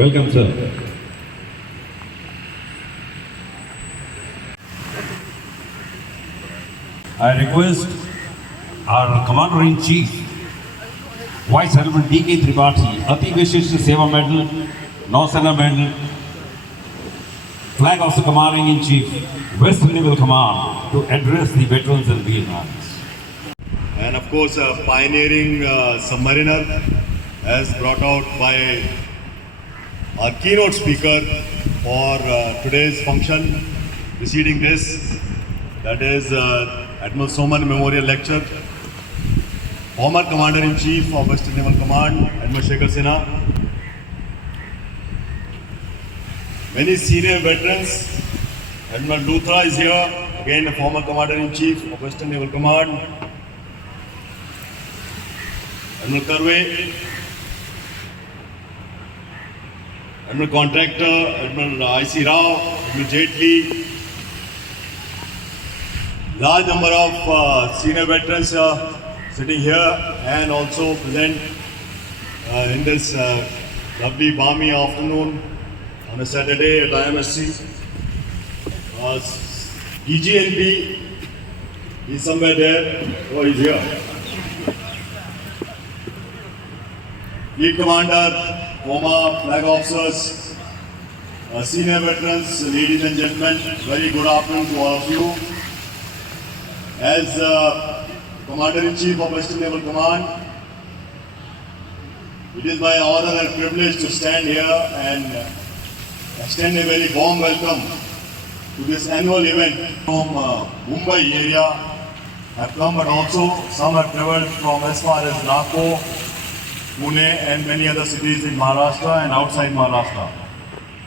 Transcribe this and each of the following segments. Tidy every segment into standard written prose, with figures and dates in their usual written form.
Welcome, sir. I request our Commander-in-Chief, Vice Admiral D.K. Tripathi, Ati Vishishta Seva Medal, Nausena Medal, Flag Officer Commanding-in-Chief, Western Naval Command, to address the veterans and Vietnam. And of course, a pioneering submariner, as brought out by our keynote speaker for today's function preceding this, that is Admiral Soman Memorial Lecture. Former Commander-in-Chief of Western Naval Command, Admiral Shekhar Sinha. Many senior veterans. Admiral Luthra is here, again a former Commander-in-Chief of Western Naval Command. Admiral Karve, Admiral Contractor, Admiral I.C. Rao, Admiral Jaitley. Large number of senior veterans sitting here and also present in this lovely balmy afternoon on a Saturday at NFMC. DGNP is somewhere there. Oh, he's here. Fleet Commander, former flag officers, senior veterans, ladies and gentlemen, very good afternoon to all of you. As Commander-in-Chief of Western Naval Command, it is my honor and privilege to stand here and extend a very warm welcome to this annual event from Mumbai area have come, but also some have travelled from as far as Nagpur, Pune and many other cities in Maharashtra and outside Maharashtra,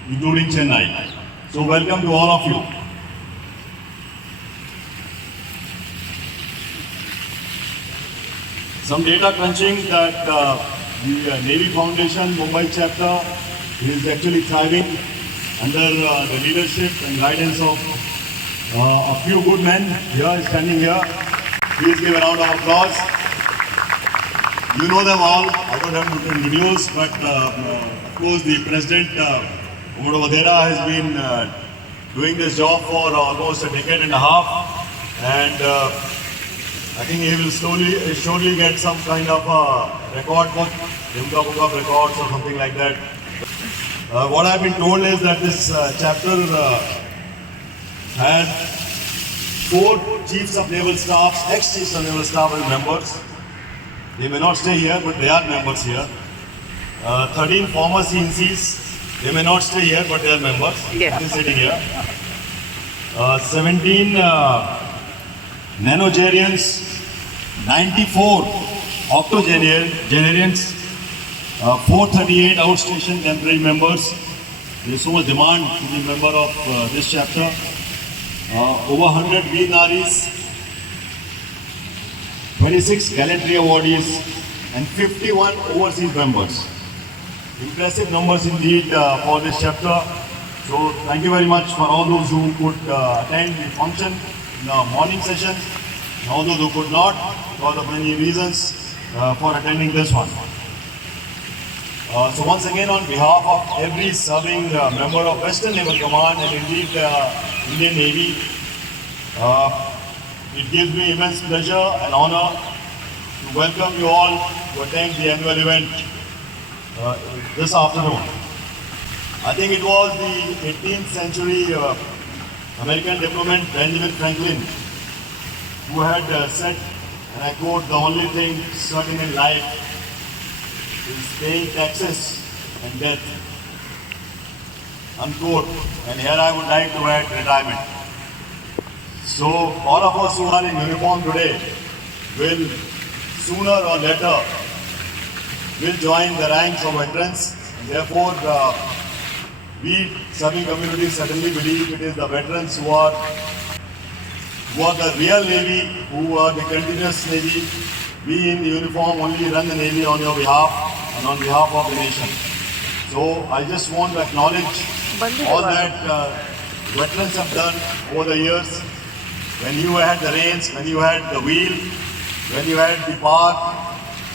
including Chennai. So welcome to all of you. Some data crunching that the Navy Foundation Mumbai chapter is actually thriving under the leadership and guidance of a few good men here, standing here. Please give a round of applause. You know them all, I don't have to introduce, but of course the President Umaru Vadera has been doing this job for almost a decade and a half, and I think he will surely get some kind of record book, Limca Book of Records or something like that. What I've been told is that this chapter had 4 Chiefs of Naval Staffs, ex-Chiefs of Naval Staff as members. They may not stay here, but they are members here. 13 former CNCs, they may not stay here, but they are members. Yeah. They are sitting here. 17 Nanogerians, 94 Octogenarians, 438 outstation temporary members. There is so much demand to be a member of this chapter. Over 100 Veer Naris, 26 gallantry awardees, and 51 overseas members. Impressive numbers indeed for this chapter. So thank you very much for all those who could attend the function in the morning session, and all those who could not because of many reasons for attending this one. So once again, on behalf of every serving member of Western Naval Command and indeed Indian Navy, it gives me immense pleasure and honor to welcome you all to attend the annual event this afternoon. I think it was the 18th century American diplomat Benjamin Franklin who had said, and I quote, "The only thing certain in life is paying taxes and death," unquote. And here I would like to add retirement. So all of us who are in uniform today will sooner or later will join the ranks of veterans. And therefore, we serving communities certainly believe it is the veterans who are the real Navy, who are the continuous Navy. We in the uniform only run the Navy on your behalf and on behalf of the nation. So I just want to acknowledge all that veterans have done over the years. When you had the reins, when you had the wheel, when you had the power,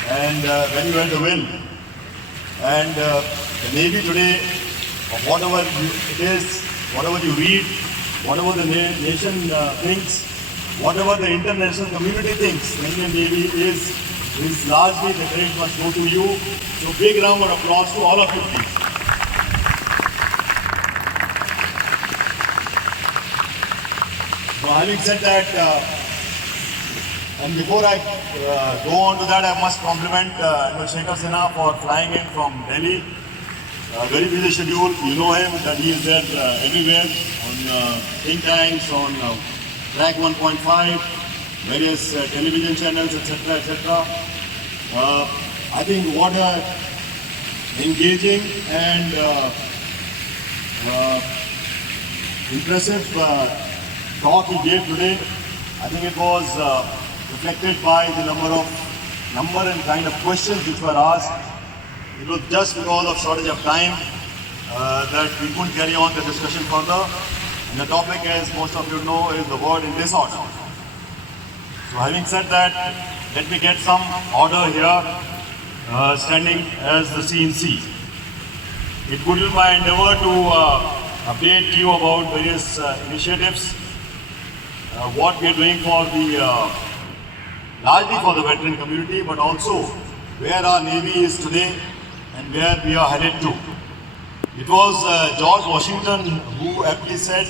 and when you had the will. And the Navy today, or whatever it is, whatever you read, whatever the nation thinks, whatever the international community thinks, the Indian Navy is largely the credit must go to you. So big round of applause to all of you, please. So having said that, and before I go on to that, I must compliment Shekhar Sinha for flying in from Delhi. Very busy schedule. You know him, that he is there everywhere on think tanks, on track 1.5, various television channels, etc., etc. I think what a engaging and impressive talk he gave today. I think it was reflected by the number and kind of questions which were asked. It was just because of shortage of time that we couldn't carry on the discussion further. And the topic, as most of you know, is the word in disorder. So having said that, let me get some order here, standing as the CNC. It would be my endeavor to update you about various initiatives, what we are doing for the, largely for the veteran community, but also where our Navy is today and where we are headed to. It was George Washington who aptly said,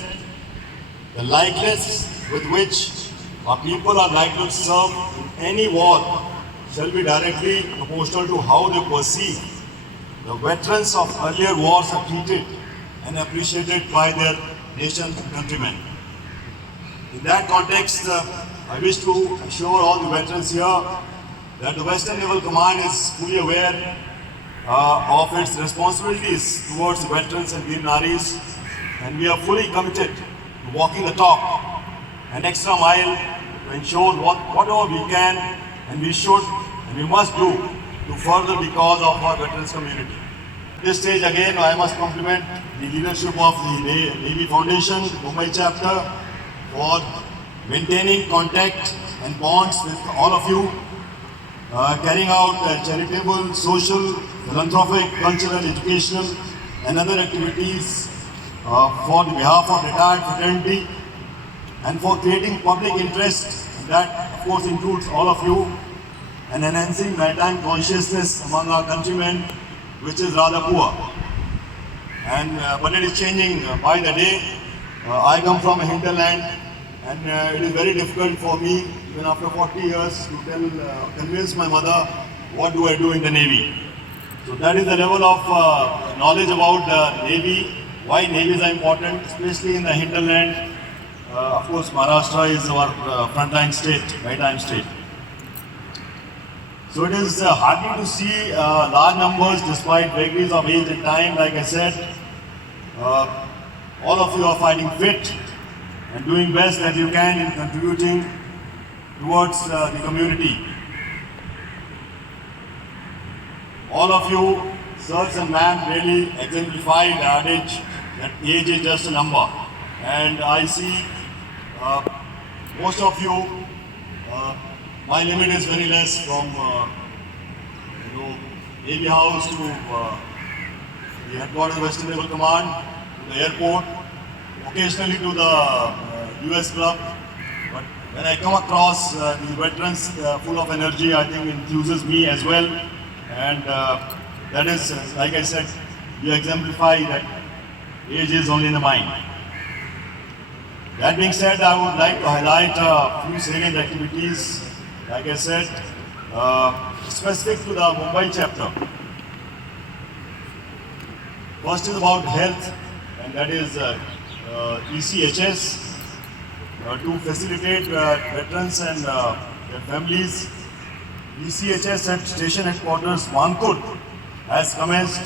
the likeness with which our people are likely to serve in any war shall be directly proportional to how they perceive the veterans of earlier wars are treated and appreciated by their nation and countrymen. In that context, I wish to assure all the veterans here that the Western Naval Command is fully aware of its responsibilities towards the veterans and Veer Naris, and we are fully committed to walking the talk, an extra mile to ensure whatever we can and we should and we must do to further the cause of our veterans community. At this stage again, I must compliment the leadership of the Navy Foundation, Mumbai chapter, for maintaining contact and bonds with all of you, carrying out charitable, social, philanthropic, cultural, educational and other activities for the behalf of retired fraternity, and for creating public interest. That of course includes all of you, and enhancing maritime consciousness among our countrymen, which is rather poor. But it is changing by the day. I come from a hinterland, and it is very difficult for me, even after 40 years, to convince my mother what do I do in the Navy. So that is the level of knowledge about the Navy, why navies are important, especially in the hinterland. Of course, Maharashtra is our frontline state, maritime state. So it is heartening to see large numbers despite vagaries of age and time. Like I said, all of you are fighting fit and doing best that you can in contributing towards the community. All of you, sirs and ma'am, really exemplify the adage that age is just a number. And I see most of you, my limit is very less, from Navy House to the headquarters of Western Naval Command, to the airport, occasionally to the US club. But when I come across these veterans full of energy, I think it enthuses me as well. And that is, like I said, you exemplify that age is only in the mind. That being said, I would like to highlight a few salient activities, like I said, specific to the Mumbai chapter. First is about health, and that is ECHS, to facilitate veterans and their families. ECHS at Station Headquarters Mankur has commenced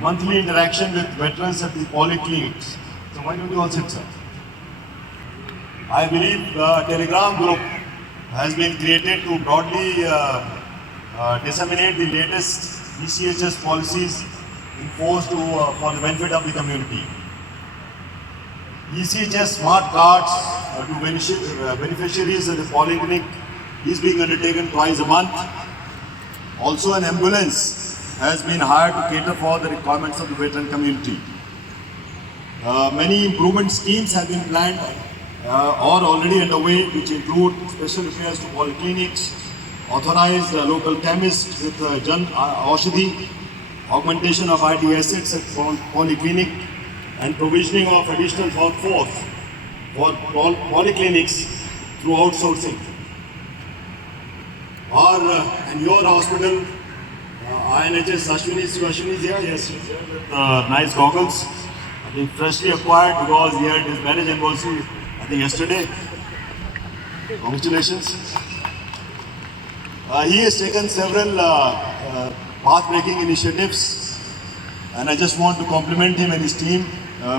monthly interaction with veterans at the polyclinics. So why don't you all sit, sir? I believe the Telegram group has been created to broadly disseminate the latest ECHS policies enforced for the benefit of the community. ECHS smart cards to beneficiaries at the polyclinic is being undertaken twice a month. Also an ambulance has been hired to cater for the requirements of the veteran community. Many improvement schemes have been planned or already underway, which include special repairs to polyclinics, authorized local chemists with Jan Aushadhi, augmentation of IT assets at polyclinic, and provisioning of additional workforce for polyclinics through outsourcing. And your hospital, INHS Ashwini is here, yes, she's here with nice goggles. I think freshly acquired because he had his marriage anniversary, I think yesterday. Congratulations. He has taken several path-breaking initiatives, and I just want to compliment him and his team.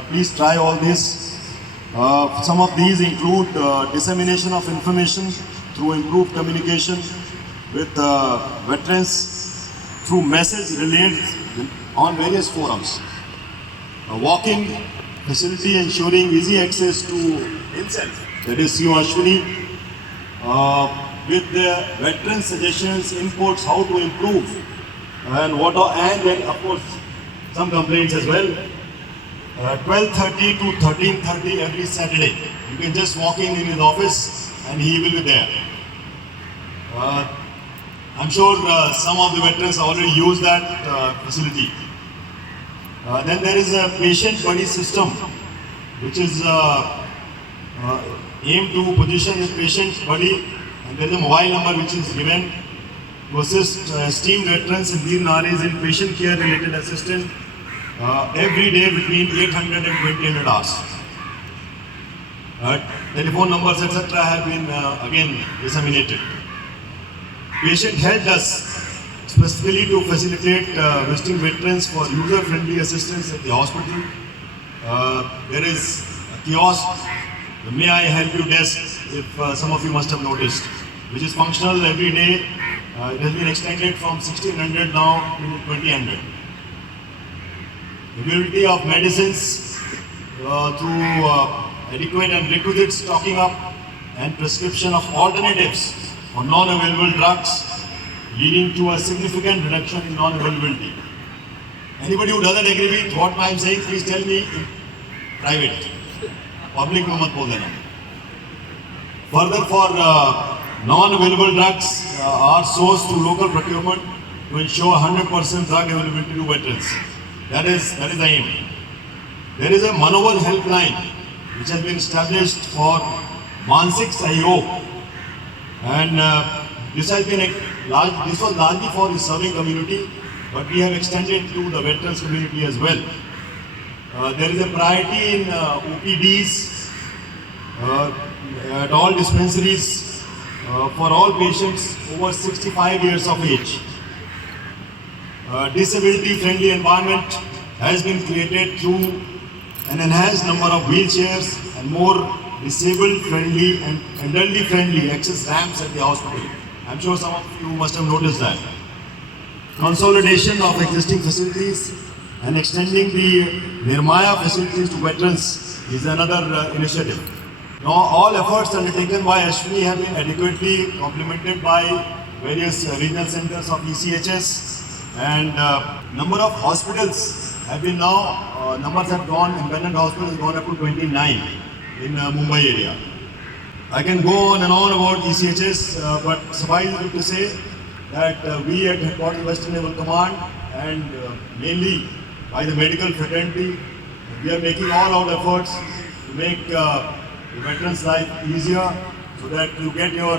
Please try all this. Some of these include dissemination of information through improved communication with veterans through message relayed on various forums. A walk-in facility ensuring easy access to himself, that is CEO Ashwini, with the veteran suggestions, inputs, how to improve, and what are, and then of course some complaints as well. 12:30 to 13:30 every Saturday. You can just walk in his office and he will be there. I'm sure some of the veterans already use that facility. Then there is a patient buddy system, which is aimed to position a patient buddy, and there is a mobile number which is given to assist esteemed veterans and Veer Naris in patient care related assistance every day between 800 and 2000 hours. Telephone numbers etc. have been again disseminated. Patient helped us specifically to facilitate visiting veterans for user-friendly assistance at the hospital. There is a kiosk, the May I Help You desk, if some of you must have noticed, which is functional every day. It has been extended from 1600 now to 2000. Availability of medicines through adequate and requisite stocking up and prescription of alternatives for non-available drugs, leading to a significant reduction in non-availability. Anybody who doesn't agree with what I am saying, please tell me in private. Public mein mat bol dena. Further, for non-available drugs are sourced through local procurement to ensure 100% drug availability to veterans. That is the aim. There is a Manoval helpline which has been established for Mansik Sahyog, and this was largely for the serving community, but we have extended to the veterans community as well. There is a priority in OPDs at all dispensaries for all patients over 65 years of age. Disability-friendly environment has been created through an enhanced number of wheelchairs and more disabled-friendly and elderly-friendly access ramps at the hospital. I'm sure some of you must have noticed that. Consolidation of existing facilities and extending the Nirmaya facilities to veterans is another initiative. Now, all efforts undertaken by Ashwini have been adequately complemented by various regional centers of ECHS, and number of hospitals have been now, numbers have gone, independent hospitals have gone up to 29 in Mumbai area. I can go on and on about ECHS, but suffice it to say that we at Headquarters Western Naval Command and mainly by the medical fraternity, we are making all out efforts to make the veterans' life easier so that you get your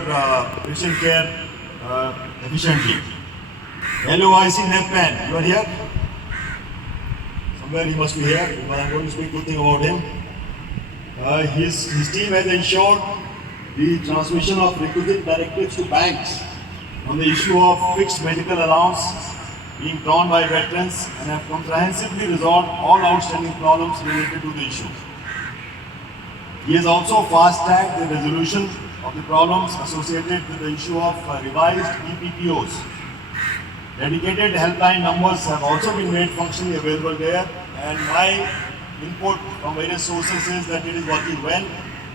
patient care efficiently. LOIC NFMC, you are here? Somewhere he must be here, but I'm going to speak good thing about him. His team has ensured the transmission of requisite directives to banks on the issue of fixed medical allowance being drawn by veterans, and have comprehensively resolved all outstanding problems related to the issue. He has also fast-tracked the resolution of the problems associated with the issue of revised EPPOs. Dedicated helpline numbers have also been made functionally available there, and my input from various sources is that it is working well.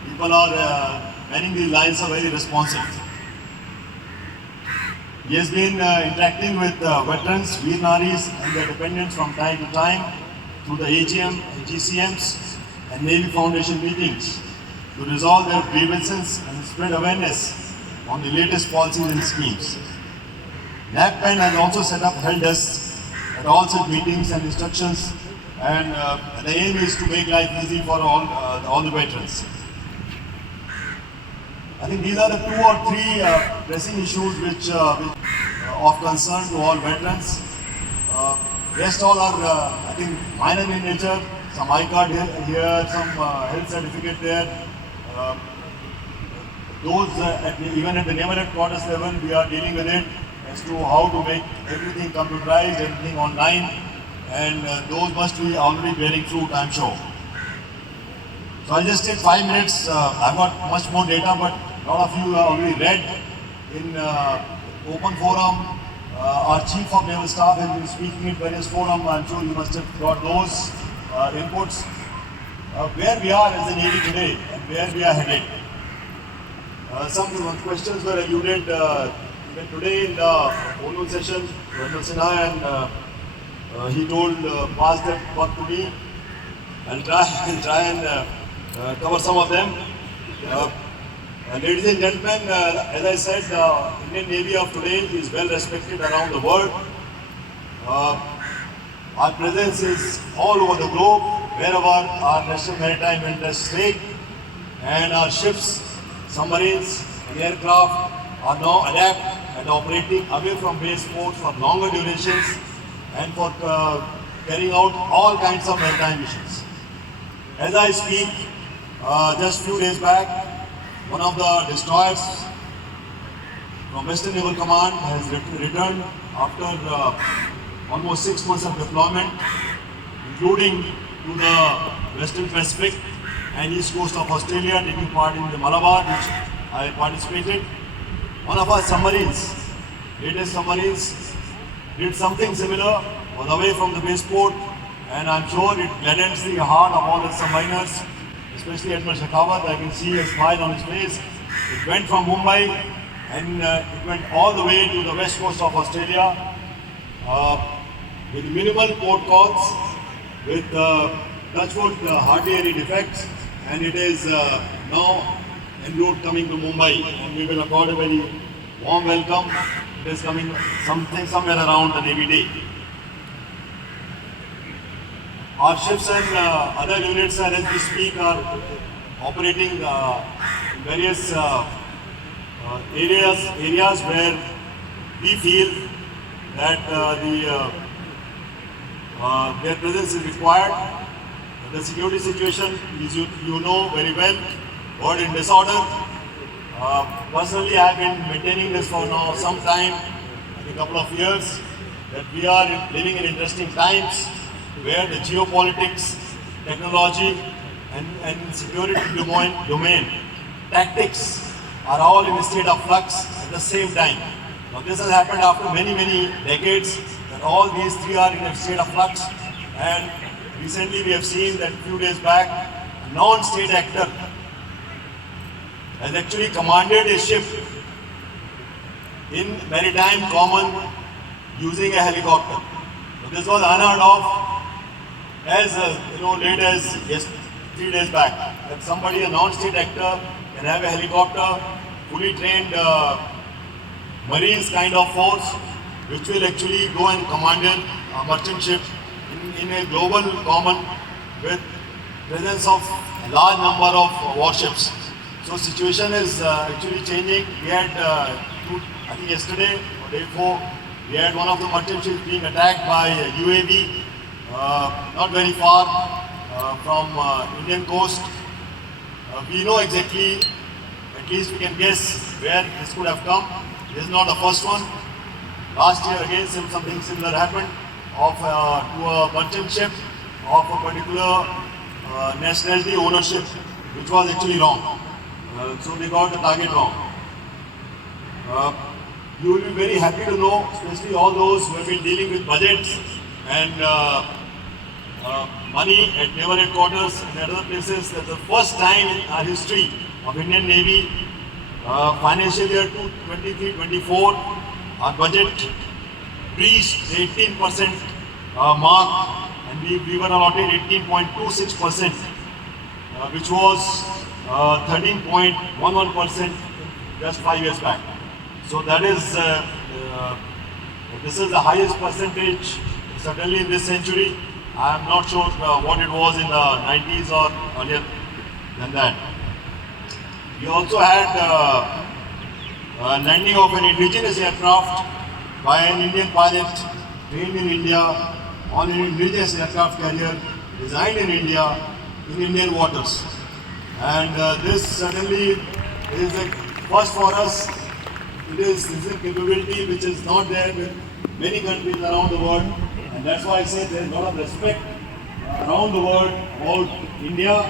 People are manning these lines are very responsive. He has been interacting with veterans, Veer Naris and their dependents from time to time through the AGM and GCMs and Navy Foundation meetings to resolve their grievances and spread awareness on the latest policies and schemes. NFMC has also set up help desks at all such meetings and instructions, and the aim is to make life easy for all the veterans. I think these are the 2 or 3 pressing issues which of concern to all veterans. Rest all are, I think, minor in nature. Some I-card here, some health certificate there. Those, even at the naval headquarters level, we are dealing with it as to how to make everything computerized, everything online, and those must be already bearing fruit, I'm sure. So I'll just take 5 minutes. I've got much more data, but a lot of you have already read in open forum. Our Chief of Naval Staff has been speaking at various forums. I'm sure you must have got those inputs. Where we are as a Navy today and where we are headed. Some questions were alluded even today in the Olu session. Colonel Sinha and he told, pass that work to me. I'll try and cover some of them. Ladies and gentlemen, as I said, the Indian Navy of today is well respected around the world. Our presence is all over the globe, wherever our national maritime interests stake, and our ships, submarines, and aircraft are now adept at operating away from base ports for longer durations and for carrying out all kinds of maritime missions. As I speak, just few days back, one of the destroyers from Western Naval Command has returned after almost 6 months of deployment, including to the Western Pacific and East Coast of Australia, taking part in the Malabar, which I participated. One of our submarines, latest submarines, did something similar, was away from the base port, and I'm sure it gladdens the heart of all the submariners, especially Admiral Shekhawat. I can see a smile on his face. It went from Mumbai and it went all the way to the west coast of Australia with minimal port calls, with touchwood hardly any defects, and it is now en route coming to Mumbai, and we will accord a very warm welcome. It is coming somewhere around the Navy Day. Our ships and other units, as we speak, are operating in various areas where we feel that their presence is required. The security situation is, you know very well, world in disorder. Personally, I have been maintaining this for now some time, I think a couple of years, that we are living in interesting times where the geopolitics, technology, and security domain tactics are all in a state of flux at the same time. Now this has happened after many decades, that all these 3 are in a state of flux, and recently we have seen that few days back, a non-state actor has actually commanded a ship in maritime common using a helicopter. So this was unheard of as late as 3 days back, that somebody, a non-state actor, can have a helicopter, fully trained Marines kind of force, which will actually go and command a merchant ship in a global common with presence of a large number of warships. So situation is actually changing. We had, I think yesterday or day before, we had one of the merchant ships being attacked by UAV, not very far from Indian coast. We know exactly, at least we can guess where this could have come. This is not the first one. Last year again something similar happened to a merchant ship of a particular nationality ownership, which was actually wrong. So they got the target wrong. You will be very happy to know, especially all those who have been dealing with budgets and money at naval headquarters and at other places, that the first time in our history of Indian Navy, financial year 23-24, our budget reached 18% mark, and we were allotted 18.26%, which was 13.11% just 5 years back. So that is this is the highest percentage certainly in this century. I am not sure what it was in the 90s or earlier than that. We also had landing of an indigenous aircraft by an Indian pilot trained in India on an indigenous aircraft carrier designed in India in Indian waters. And this certainly is a first for us. This is a capability which is not there with many countries around the world, and that's why I say there is a lot of respect around the world about India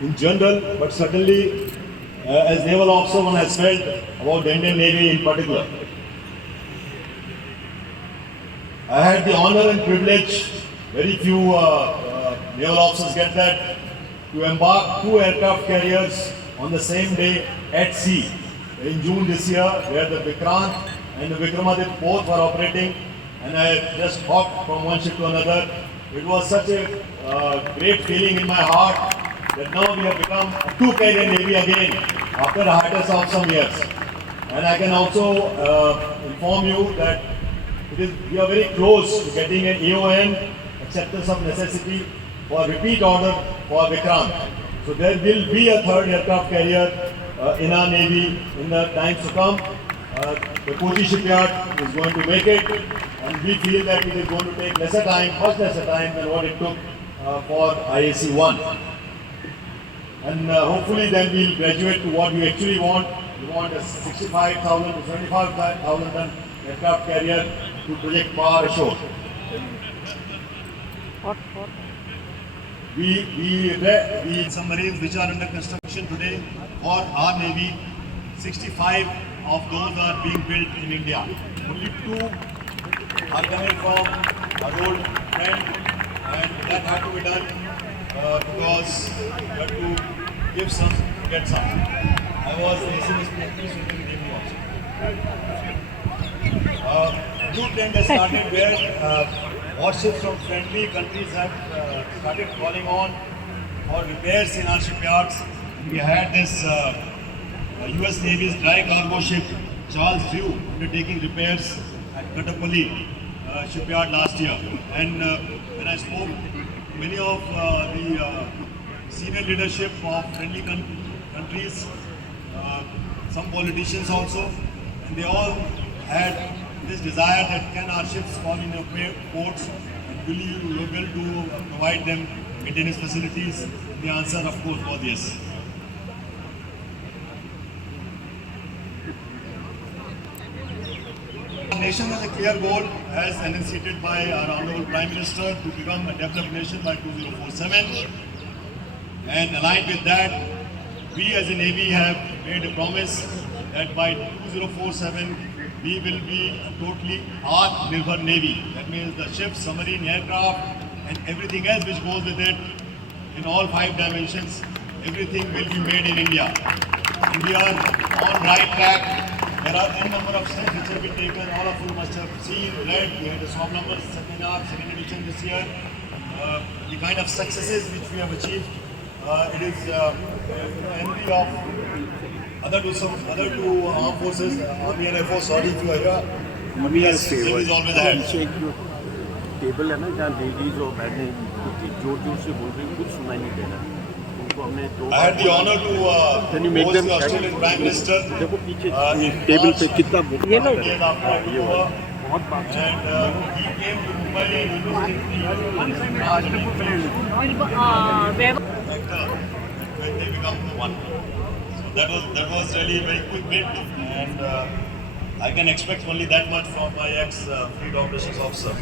in general, but certainly as naval officer one has felt about the Indian Navy in particular. I had the honor and privilege, very few naval officers get that, to embark 2 aircraft carriers on the same day at sea in June this year, where the Vikrant and the Vikramaditya both were operating, and I just hopped from one ship to another. It was such a great feeling in my heart that now we have become a 2-carrier Navy again after a hiatus of some years. And I can also inform you that we are very close to getting an EON, acceptance of necessity, for repeat order for Vikrant. So there will be a 3rd aircraft carrier in our Navy in the times to come. The Kochi shipyard is going to make it, and we feel that it is going to take lesser time, much lesser time than what it took for IAC 1. And hopefully then we'll graduate to what we actually want. We want a 65,000 to 75,000 ton aircraft carrier to project power ashore. We submarines which are under construction today for our Navy, 65 of those are being built in India. Only 2 are coming from our old friend, and that had to be done because we had to give some to get some. I was the SMS in the Navy also. New trend has started where warships from friendly countries have started calling on for repairs in our shipyards. We had this US Navy's dry cargo ship Charles Drew undertaking repairs at Kattapalli shipyard last year. And when I spoke, many of the senior leadership of friendly countries, some politicians also, and they all had this desire that can our ships call in your ports, and will you be able to provide them maintenance facilities? The answer, of course, was yes. Our nation has a clear goal, as enunciated by our Honorable Prime Minister, to become a developed nation by 2047. And aligned with that, we as a Navy have made a promise that by 2047, we will be a totally Atmanirbhar Navy. That means the ships, submarine, aircraft, and everything else which goes with it, in all 5 dimensions, everything will be made in India. And we are on right track. There are n number of steps which have been taken. All of you must have seen, read. We had the swap numbers seminar, 2nd edition this year. The kind of successes which we have achieved, it is envy of other two armed forces, Army and Air Force. Sorry if you are here. But yes, there is always ahead. Table है ना जहाँ ladies और बहनें जोर जोर से बोल रही कुछ सुनाई नहीं दे रहा उनको हमने I had the honor to host the Australian Prime Minister. देखो पीछे टेबल पे कितना ये लो बहुत बात and he came to Mumbai and when they become one. So that was really a very quick bit, and I can expect only that much from my ex-Fleet Operations Officer.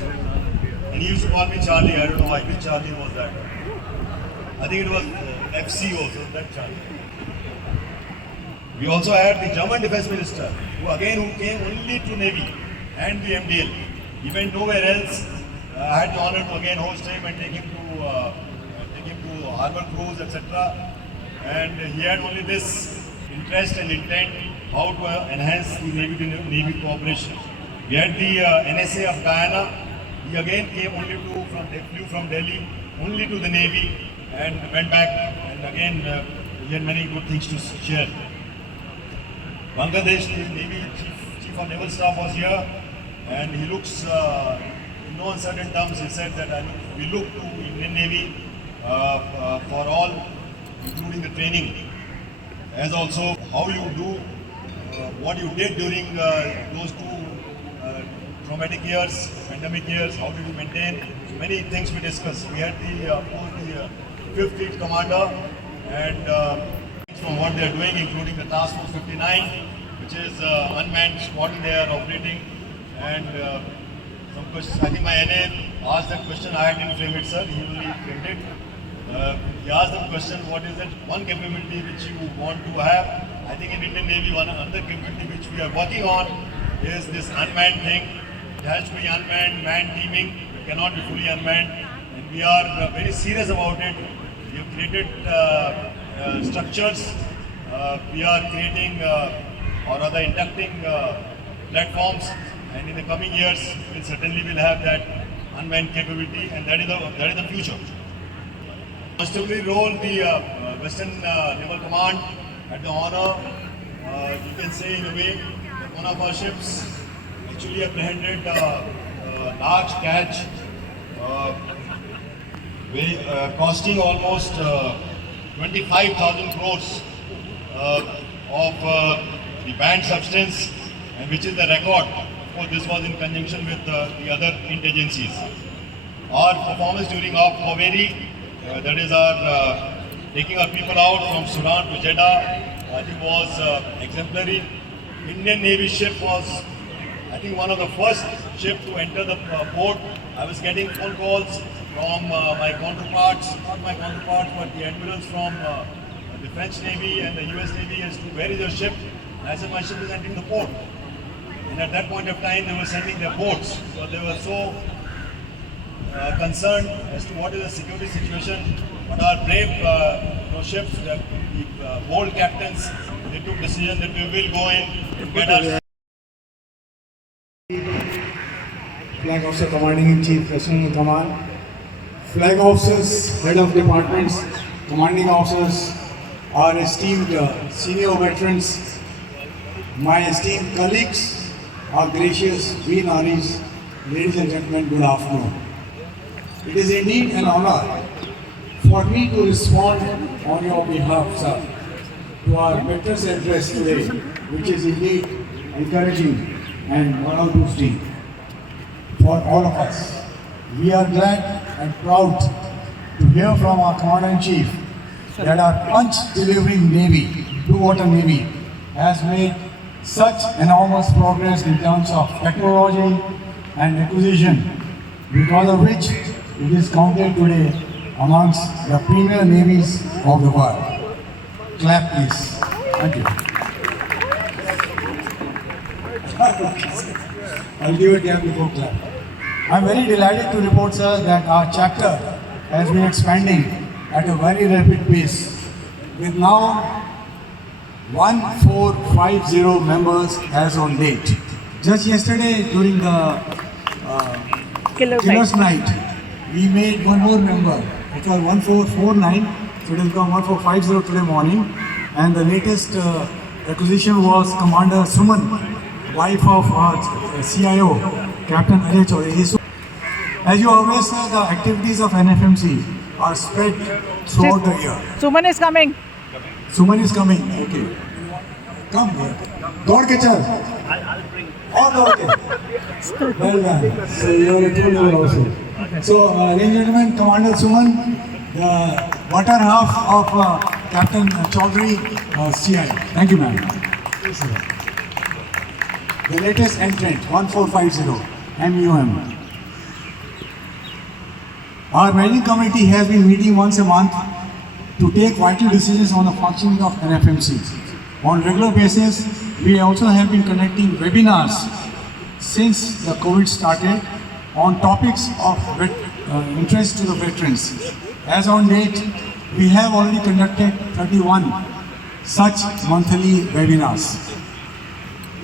And he used to call me Charlie. I don't know why. Which Charlie was that? I think it was FC also, that Charlie. We also had the German Defense Minister, who came only to Navy and the MDL. He went nowhere else. I had the honor to again host him and take him to harbor cruise, etc. And he had only this interest and intent how to enhance the Navy to Navy cooperation. We had the NSA of Guyana. He again flew from Delhi only to the Navy and went back, and again he had many good things to share. Bangladesh, the Navy Chief of Naval Staff was here, and he looks, in no uncertain terms, he said that we look to Indian Navy for all, including the training, as also how you do what you did during those two traumatic years, pandemic years, how did you maintain? So many things we discussed. We had the 5th Fleet Commander, and from what they are doing, including the Task Force 59, which is unmanned squadron they are operating. And some questions, I think my NA asked that question, I didn't frame it, sir, he only framed it. He asked the question, what is that one capability which you want to have? I think in Indian Navy, one other capability which we are working on is this unmanned thing. It has to be unmanned, manned teaming, it cannot be fully unmanned. And we are very serious about it. We have created structures, we are creating or rather inducting platforms, and in the coming years we certainly will have that unmanned capability, and that is the future. Constabulary role, the Western Naval Command had the honor, you can say in a way, that one of our ships actually apprehended large catch costing almost 25,000 crores of the banned substance, and which is the record. Of course, this was in conjunction with the other agencies. Our performance during our Kaveri, that is our taking our people out from Sudan to Jeddah, I think was exemplary. Indian Navy ship was, I think, one of the first ship to enter the port. I was getting phone calls from my counterparts, not my counterparts, but the admirals from the French Navy and the US Navy as to where is your ship. And I said, my ship is entering the port. And at that point of time, they were sending their boats. So they were so concerned as to what is the security situation. But our brave ships, the bold captains, they took decision that we will go in and get our... Flag Officer Commanding in Chief, Western Command, Flag Officers, Head of Departments, Commanding Officers, our esteemed senior veterans, my esteemed colleagues, our gracious Veer Naris, ladies and gentlemen, good afternoon. It is indeed an honor for me to respond on your behalf, sir, to our veterans address today, which is indeed encouraging and morale boosting for all of us. We are glad and proud to hear from our Commander-in-Chief that our punch-delivering Navy, Blue Water Navy, has made such enormous progress in terms of technology and acquisition, because of which it is counted today amongst the premier navies of the world. Clap, please. Thank you. I'll give a clap before clap. I'm very delighted to report, sir, that our chapter has been expanding at a very rapid pace, with now 1450 members as on date. Just yesterday, during the Killer's Night, we made one more member. It was 1449, so it has become 1450 today morning. And the latest acquisition was Commander Suman, wife of our CIO, Captain Ajay Chaudhary. As you are aware, sir, the activities of NFMC are spread throughout the year. Suman is coming. Suman is coming. Okay. Come here. God ke chal. I'll bring. All okay. Well done. So you are a true level also. So, ladies and gentlemen, Commander Suman, the water half of Captain Chaudhary, CI. Thank you, ma'am. Yes, sir. The latest entrant, 1450, MUM. Our managing committee has been meeting once a month to take vital decisions on the functioning of NFMC. On regular basis, we also have been conducting webinars since the COVID started on topics of interest to the veterans. As on date, we have already conducted 31 such monthly webinars.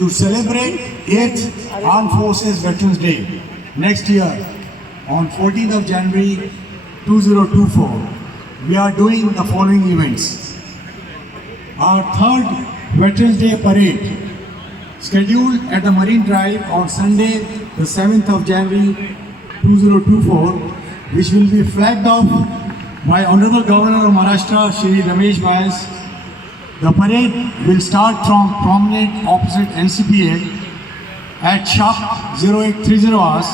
to celebrate 8th Armed Forces Veterans Day next year on 14th of January 2024. We are doing the following events. Our third Veterans Day parade scheduled at the Marine Drive on Sunday the 7th of January 2024, which will be flagged off by Honorable Governor of Maharashtra, Shri Ramesh Bayas. The parade will start from promenade opposite NCPA at sharp 0830 hours,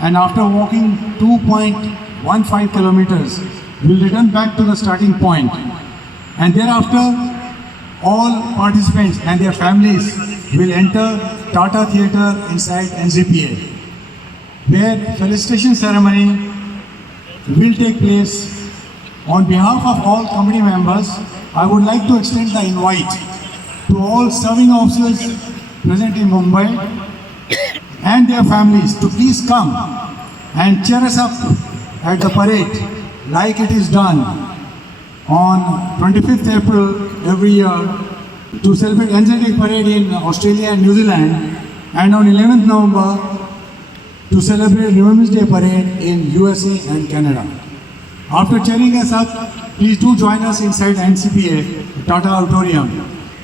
and after walking 2.15 kilometers, will return back to the starting point. And thereafter, all participants and their families will enter Tata Theatre inside NCPA, where felicitation ceremony will take place. On behalf of all committee members, I would like to extend the invite to all serving officers present in Mumbai and their families to please come and cheer us up at the parade like it is done on 25th April every year to celebrate NZD parade in Australia and New Zealand, and on 11th November to celebrate Remembrance Day parade in USA and Canada. After cheering us up, please do join us inside NCPA Tata Auditorium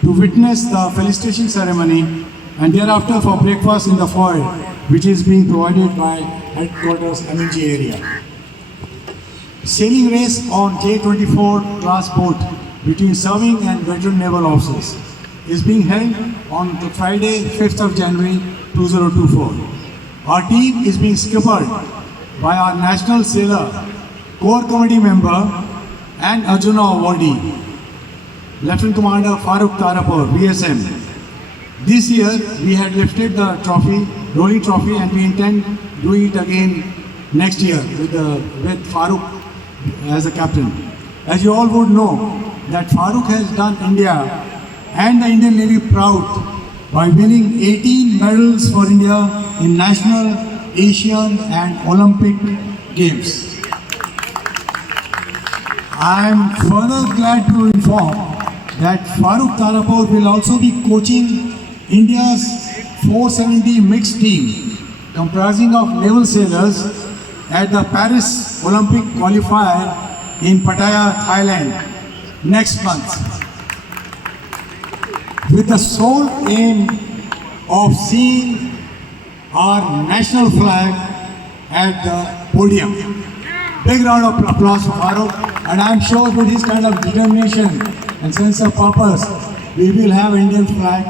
to witness the felicitation ceremony, and thereafter for breakfast in the foyer, which is being provided by headquarters MNG area. Sailing race on J24 class boat between serving and veteran naval officers is being held on the Friday 5th of January 2024. Our team is being skippered by our National Sailor Corps Committee member and Arjuna awardee, Lieutenant Commander Farooq Tarapur, VSM. This year we had lifted the trophy, rolling trophy, and we intend doing it again next year with Farooq as a captain. As you all would know, that Farooq has done India and the Indian Navy proud by winning 18 medals for India in national, Asian and Olympic Games. I am further glad to inform that Farooq Tarapur will also be coaching India's 470 mixed team comprising of naval sailors at the Paris Olympic qualifier in Pattaya, Thailand next month, with the sole aim of seeing our national flag at the podium. Big round of applause for Farooq, and I am sure with his kind of determination and sense of purpose, we will have Indian flag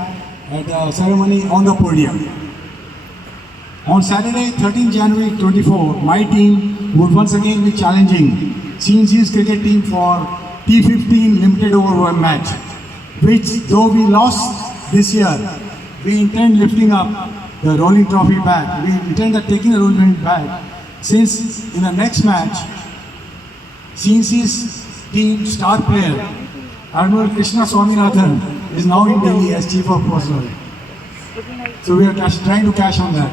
at the ceremony on the podium. On Saturday, 13 January 24, my team would once again be challenging CNC's cricket team for T15 limited over match, which though we lost this year, we intend lifting up the rolling trophy back. We intend taking the rolling back, since in the next match, CNC's team star player, Admiral Krishna Swaminathan, is now in Delhi as Chief of Personnel. So we are trying to cash on that.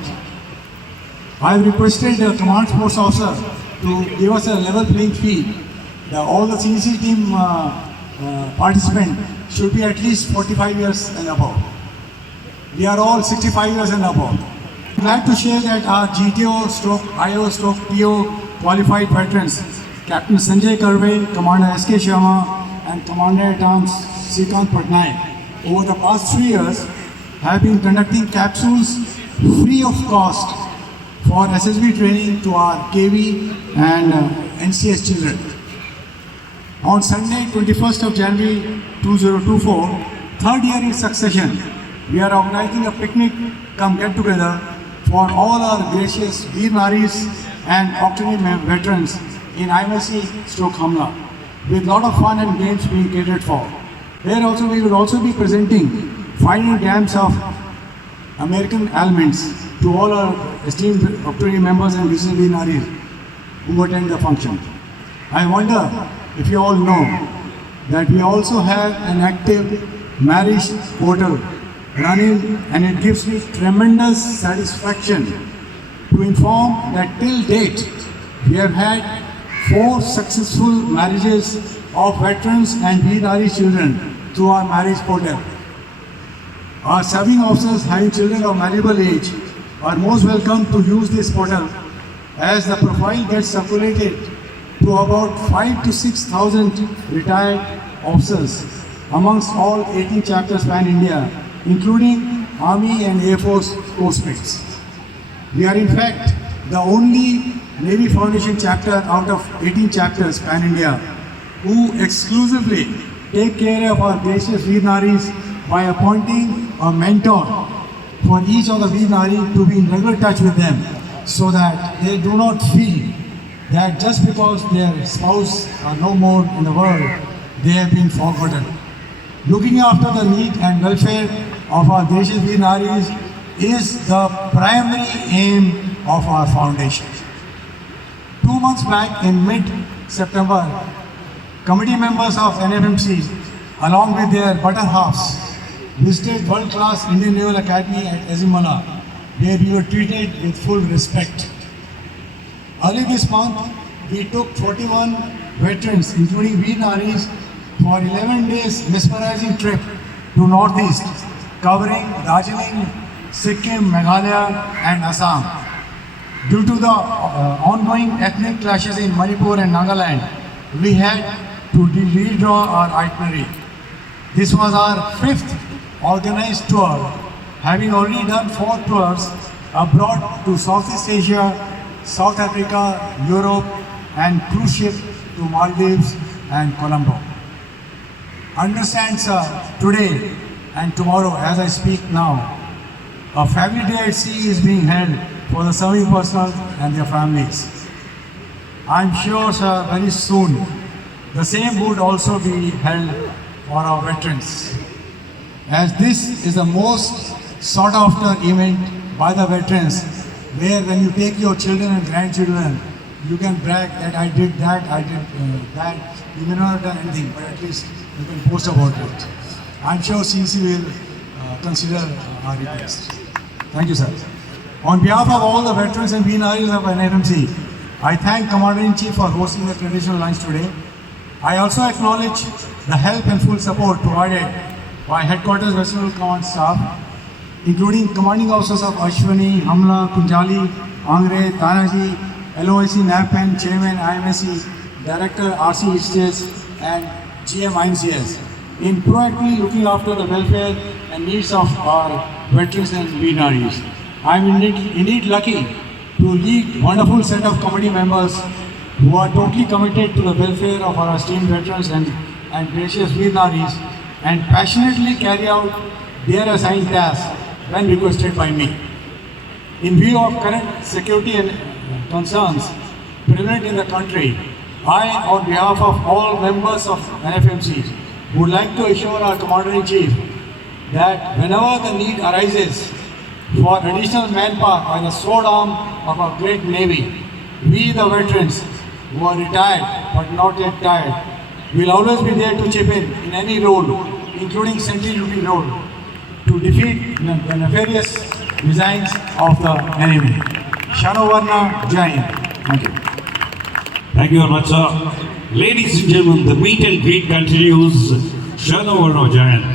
I have requested the Command Sports Officer to give us a level playing field. All the CNC team participants should be at least 45 years and above. We are all 65 years and above. I'm glad to share that our GTO/IO/PO qualified veterans, Captain Sanjay Karve, Commander S.K. Sharma, and Commander-at-Arms Srikant Patnaik, over the past 3 years, have been conducting capsules free of cost for SSB training to our KV and NCS children. On Sunday, 21st of January 2024, third year in succession, we are organizing a picnic come get together for all our gracious Veer Naris and octenary veterans in IMSC/Hamla, with lot of fun and games being catered for. There also we will also be presenting final dams of American ailments to all our esteemed octenary members and Veer Naris who attend the function. I wonder if you all know that we also have an active marriage portal running, and it gives me tremendous satisfaction to inform that till date we have had 4 successful marriages of veterans and Veer Nari children through our marriage portal. Our serving officers having children of malleable age are most welcome to use this portal, as the profile gets circulated to about 5 to 6,000 retired officers amongst all 18 chapters pan-India, including Army and Air Force postmates. We are in fact the only Navy Foundation chapter out of 18 chapters pan-India who exclusively take care of our gracious Veer Naris by appointing a mentor for each of the Veer Nari to be in regular touch with them, so that they do not feel that just because their spouse are no more in the world, they have been forgotten. Looking after the need and welfare of our gracious Veer Naris is the primary aim of our foundation. 2 months back in mid-September, committee members of NFMC, along with their better halves, visited world-class Indian Naval Academy at Azimala, where we were treated with full respect. Early this month, we took 41 veterans, including Veer Naris, for 11 days mesmerizing trip to Northeast, covering Darjeeling, Sikkim, Meghalaya and Assam. Due to the ongoing ethnic clashes in Manipur and Nagaland, we had to redraw our itinerary. This was our 5th organized tour, having already done 4 tours abroad to Southeast Asia, South Africa, Europe and cruise ship to Maldives and Colombo. Understand, sir, today and tomorrow as I speak now, a family day at sea is being held for the serving personnel and their families. I am sure, sir, very soon the same would also be held for our veterans, as this is the most sought after event by the veterans, where when you take your children and grandchildren, you can brag that I did that, I did that. You may not have done anything, but at least you can post about it. I am sure CC will consider our request. Thank you, sir. On behalf of all the veterans and Veer Naris of NFMC, I thank Commander-in-Chief for hosting the traditional lunch today. I also acknowledge the help and full support provided by Headquarters Vessel Command staff, including commanding officers of Ashwani, Hamla, Kunjali, Angre, Tanaji, LOIC, NAPN, Chairman, IMSC, Director, RC States, and GM IMCS, in proactively looking after the welfare and needs of our veterans and Veer Naris. I am indeed lucky to lead wonderful set of committee members who are totally committed to the welfare of our esteemed veterans and gracious Veer Naris, and passionately carry out their assigned tasks when requested by me. In view of current security and concerns prevalent in the country, I, on behalf of all members of NFMC, would like to assure our Commander-in-Chief that whenever the need arises for additional manpower by the sword arm of our great Navy, we the veterans who are retired but not yet tired will always be there to chip in any role, including sentry duty role, to defeat the nefarious designs of the enemy. Shano Varna, Jai Hind. Thank you. Thank you very much, sir. Ladies and gentlemen, the meet and greet continues. Shano Varno Jayan.